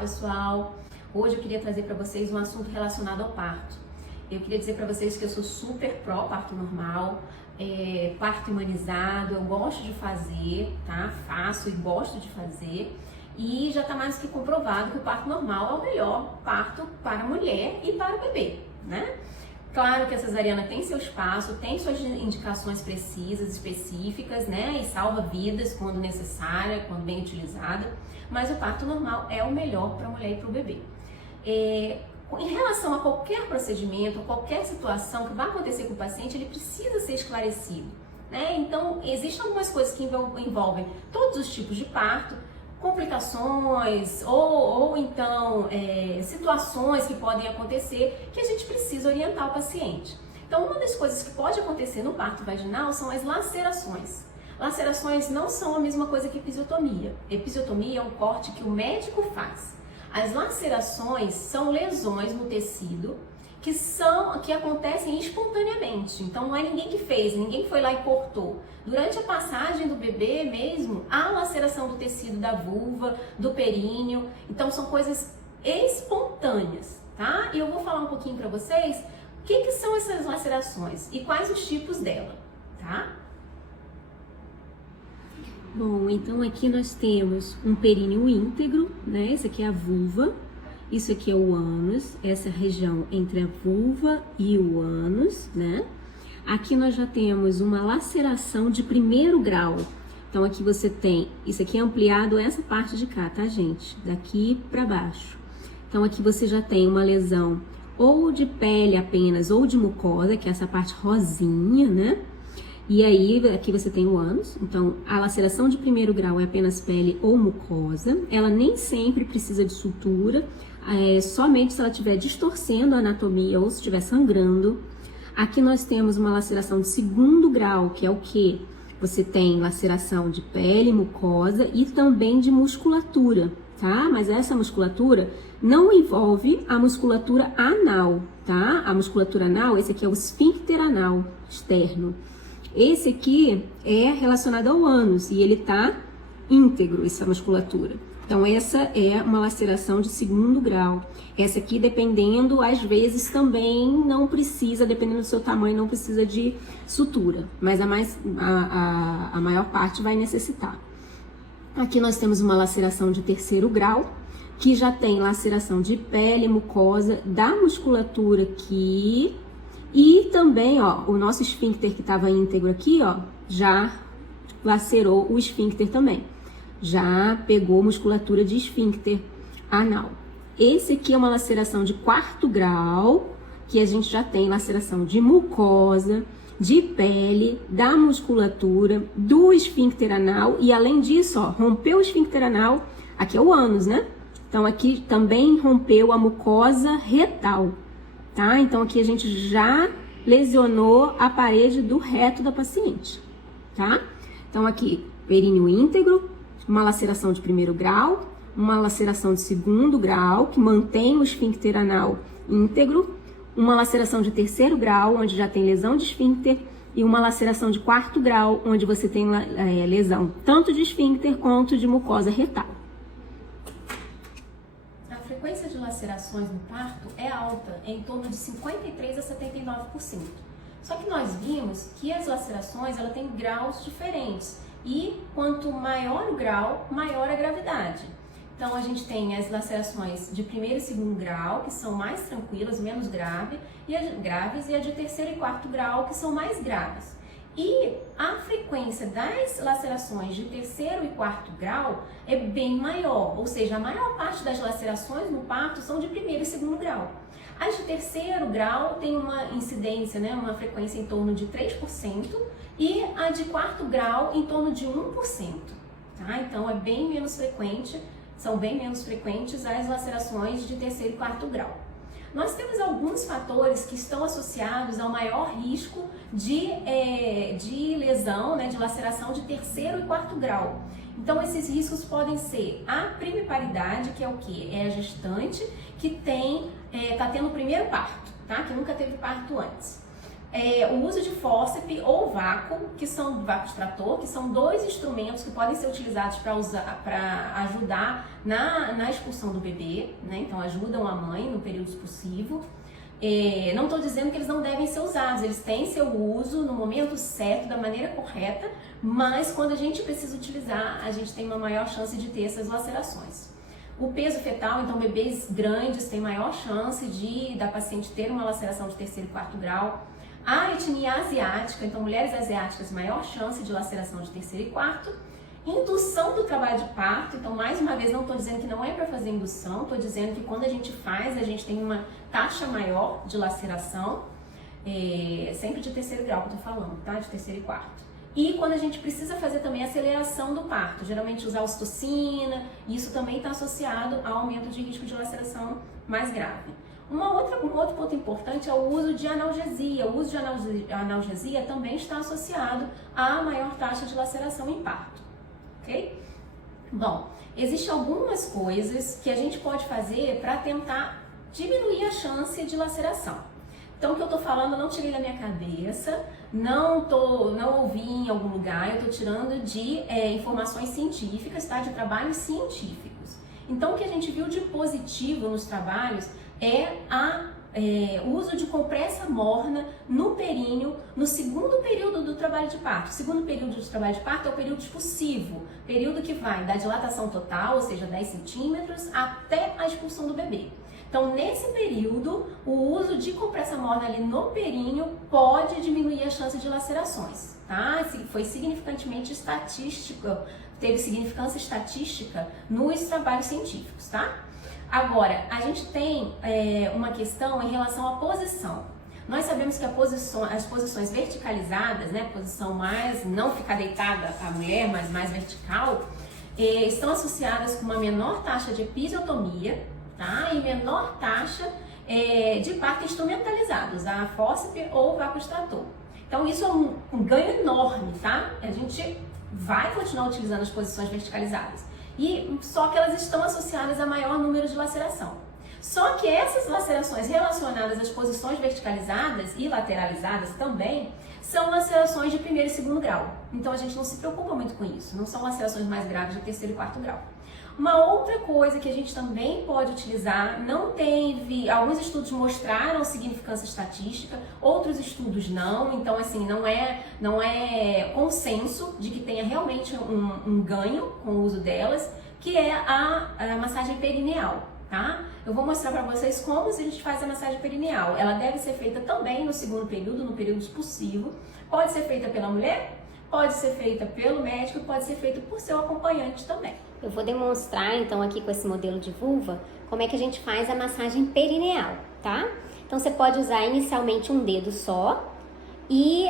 pessoal! Hoje eu queria trazer para vocês um assunto relacionado ao parto. Eu queria dizer para vocês que eu sou super pró parto normal, parto humanizado, eu gosto de fazer, tá? Faço e gosto de fazer. E já está mais que comprovado que o parto normal é o melhor parto para a mulher e para o bebê, né? Claro que a cesariana tem seu espaço, tem suas indicações precisas, específicas, né? E salva vidas quando necessária, quando bem utilizada. Mas o parto normal é o melhor para a mulher e para o bebê. Em relação a qualquer procedimento, qualquer situação que vai acontecer com o paciente, ele precisa ser esclarecido, né? Então, existem algumas coisas que envolvem todos os tipos de parto, complicações ou então situações que podem acontecer que a gente precisa orientar o paciente. Então, uma das coisas que pode acontecer no parto vaginal são as lacerações. Lacerações não são a mesma coisa que episiotomia. Episiotomia é um corte que o médico faz. As lacerações são lesões no tecido que acontecem espontaneamente. Então não é ninguém que fez, ninguém foi lá e cortou. Durante a passagem do bebê mesmo, há laceração do tecido da vulva, do períneo. Então são coisas espontâneas, tá? E eu vou falar um pouquinho para vocês o que são essas lacerações e quais os tipos dela, tá? Bom, então aqui nós temos um períneo íntegro, né? Essa aqui é a vulva. Isso aqui é o ânus, essa região entre a vulva e o ânus, né? Aqui nós já temos uma laceração de primeiro grau. Então aqui você tem, isso aqui é ampliado essa parte de cá, tá, gente? Daqui para baixo. Então aqui você já tem uma lesão ou de pele apenas ou de mucosa, que é essa parte rosinha, né? E aí, aqui você tem o ânus, então a laceração de primeiro grau é apenas pele ou mucosa, ela nem sempre precisa de sutura, somente se ela estiver distorcendo a anatomia ou se estiver sangrando. Aqui nós temos uma laceração de segundo grau, que é o que? Você tem laceração de pele, mucosa e também de musculatura, tá? Mas essa musculatura não envolve a musculatura anal, tá? A musculatura anal, esse aqui é o esfíncter anal externo. Esse aqui é relacionado ao ânus e ele tá íntegro, essa musculatura. Então essa é uma laceração de segundo grau. Essa aqui, dependendo, às vezes também não precisa, dependendo do seu tamanho, não precisa de sutura. Mas a maior parte vai necessitar. Aqui nós temos uma laceração de terceiro grau, que já tem laceração de pele, mucosa, da musculatura aqui. E também, ó, o nosso esfíncter que estava íntegro aqui, ó, já lacerou o esfíncter também. Já pegou musculatura de esfíncter anal. Esse aqui é uma laceração de quarto grau, que a gente já tem laceração de mucosa, de pele, da musculatura, do esfíncter anal. E além disso, ó, rompeu o esfíncter anal, aqui é o ânus, né? Então aqui também rompeu a mucosa retal. Tá? Então aqui a gente já lesionou a parede do reto da paciente, tá? Então aqui, períneo íntegro, uma laceração de primeiro grau, uma laceração de segundo grau, que mantém o esfíncter anal íntegro, uma laceração de terceiro grau, onde já tem lesão de esfíncter, e uma laceração de quarto grau, onde você tem lesão tanto de esfíncter quanto de mucosa retal. A frequência de lacerações no parto é alta, é em torno de 53% a 79%. Só que nós vimos que as lacerações ela tem graus diferentes e quanto maior o grau, maior a gravidade. Então a gente tem as lacerações de primeiro e segundo grau, que são mais tranquilas, menos graves, e a de terceiro e quarto grau, que são mais graves. E a frequência das lacerações de terceiro e quarto grau é bem maior, ou seja, a maior parte das lacerações no parto são de primeiro e segundo grau. As de terceiro grau tem uma incidência, né, uma frequência em torno de 3% e a de quarto grau em torno de 1%. Tá? Então é bem menos frequente, são bem menos frequentes as lacerações de terceiro e quarto grau. Nós temos alguns fatores que estão associados ao maior risco de lesão, né, de laceração de terceiro e quarto grau. Então, esses riscos podem ser a primiparidade, que é o quê? É a gestante que tá tendo o primeiro parto, tá? Que nunca teve parto antes. o uso de fórceps ou vácuo, que são vácuo extrator, que são dois instrumentos que podem ser utilizados para ajudar na expulsão do bebê, né? Então ajudam a mãe no período expulsivo. Não estou dizendo que eles não devem ser usados, eles têm seu uso no momento certo, da maneira correta, mas quando a gente precisa utilizar, a gente tem uma maior chance de ter essas lacerações. O peso fetal, então bebês grandes têm maior chance da paciente ter uma laceração de 3º e 4º grau. A etnia asiática, então mulheres asiáticas, maior chance de laceração de 3º e 4º. Indução do trabalho de parto, então mais uma vez não estou dizendo que não é para fazer indução, estou dizendo que quando a gente faz, a gente tem uma taxa maior de laceração, sempre de 3º grau que eu estou falando, tá? De 3º e 4º. E quando a gente precisa fazer também a aceleração do parto, geralmente usar ocitocina, isso também está associado ao aumento de risco de laceração mais grave. Um outro ponto importante é o uso de analgesia. O uso de analgesia também está associado à maior taxa de laceração em parto, ok? Bom, existem algumas coisas que a gente pode fazer para tentar diminuir a chance de laceração. Então, o que eu estou falando, eu não tirei da minha cabeça, não ouvi em algum lugar, eu estou tirando de informações científicas, tá? De trabalhos científicos. Então, o que a gente viu de positivo nos trabalhos é o uso de compressa morna no períneo, no segundo período do trabalho de parto. O segundo período do trabalho de parto é o período expulsivo, período que vai da dilatação total, ou seja, 10 centímetros, até a expulsão do bebê. Então, nesse período, o uso de compressa morna ali no períneo pode diminuir a chance de lacerações, tá? Foi significantemente estatística, teve significância estatística nos trabalhos científicos, tá? Agora, a gente tem uma questão em relação à posição. Nós sabemos que as posições verticalizadas, né, posição mais, não ficar deitada a mulher, mas mais vertical, estão associadas com uma menor taxa de episiotomia, tá? E menor taxa de parto instrumentalizado, usar fórceps ou vácuo extrator. Então isso é um ganho enorme, tá? A gente vai continuar utilizando as posições verticalizadas. Só que elas estão associadas a maior número de laceração. Só que essas lacerações relacionadas às posições verticalizadas e lateralizadas também são lacerações de 1º e 2º grau. Então a gente não se preocupa muito com isso, não são lacerações mais graves de 3º e 4º grau. Uma outra coisa que a gente também pode utilizar, alguns estudos mostraram significância estatística, outros estudos não, então assim, não é consenso de que tenha realmente um ganho com o uso delas, que é a massagem perineal, tá? Eu vou mostrar para vocês como a gente faz a massagem perineal. Ela deve ser feita também no segundo período, no período expulsivo, pode ser feita pela mulher, pode ser feita pelo médico, pode ser feita por seu acompanhante também. Eu vou demonstrar então aqui com esse modelo de vulva como é que a gente faz a massagem perineal, tá? Então você pode usar inicialmente um dedo só e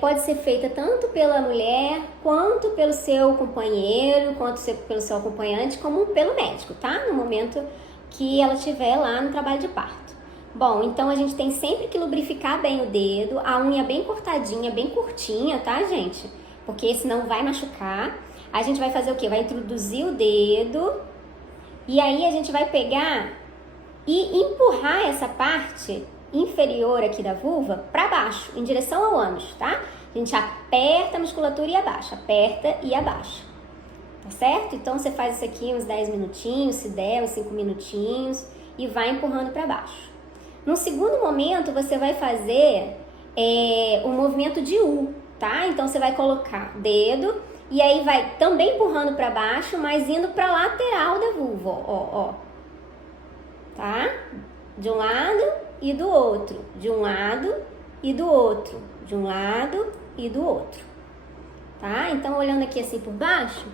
pode ser feita tanto pela mulher, quanto pelo seu companheiro, quanto pelo seu acompanhante, como pelo médico, tá? No momento que ela estiver lá no trabalho de parto. Bom, então a gente tem sempre que lubrificar bem o dedo, a unha bem cortadinha, bem curtinha, tá, gente? Porque senão vai machucar. A gente vai fazer o quê? Vai introduzir o dedo e aí a gente vai pegar e empurrar essa parte inferior aqui da vulva para baixo, em direção ao ânus, tá? A gente aperta a musculatura e abaixa, aperta e abaixa, tá certo? Então você faz isso aqui uns 10 minutinhos, se der, uns 5 minutinhos e vai empurrando para baixo. No segundo momento você vai fazer o movimento de U, tá? Então você vai colocar o dedo e aí vai também empurrando para baixo, mas indo para a lateral da vulva, ó. Tá? De um lado e do outro, de um lado e do outro, de um lado e do outro. Tá? Então, olhando aqui assim por baixo,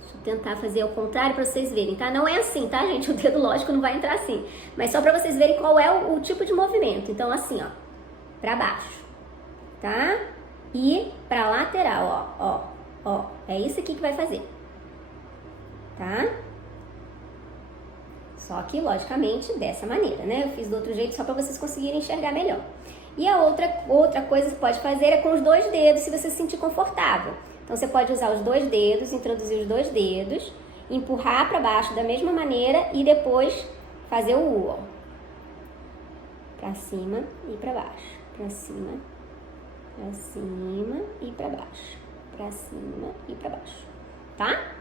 deixa eu tentar fazer ao contrário para vocês verem, tá? Não é assim, tá, gente? O dedo, lógico, não vai entrar assim, mas só para vocês verem qual é o tipo de movimento. Então, assim, ó, para baixo, tá? E para lateral, ó. É isso aqui que vai fazer, tá? Só que, logicamente, dessa maneira, né? Eu fiz do outro jeito só para vocês conseguirem enxergar melhor. E a outra coisa que você pode fazer é com os 2 dedos, se você se sentir confortável. Então, você pode usar os 2 dedos, introduzir os 2 dedos, empurrar para baixo da mesma maneira e depois fazer o U, ó. Pra cima e pra baixo, pra cima Pra cima e pra baixo. Pra cima e pra baixo, tá?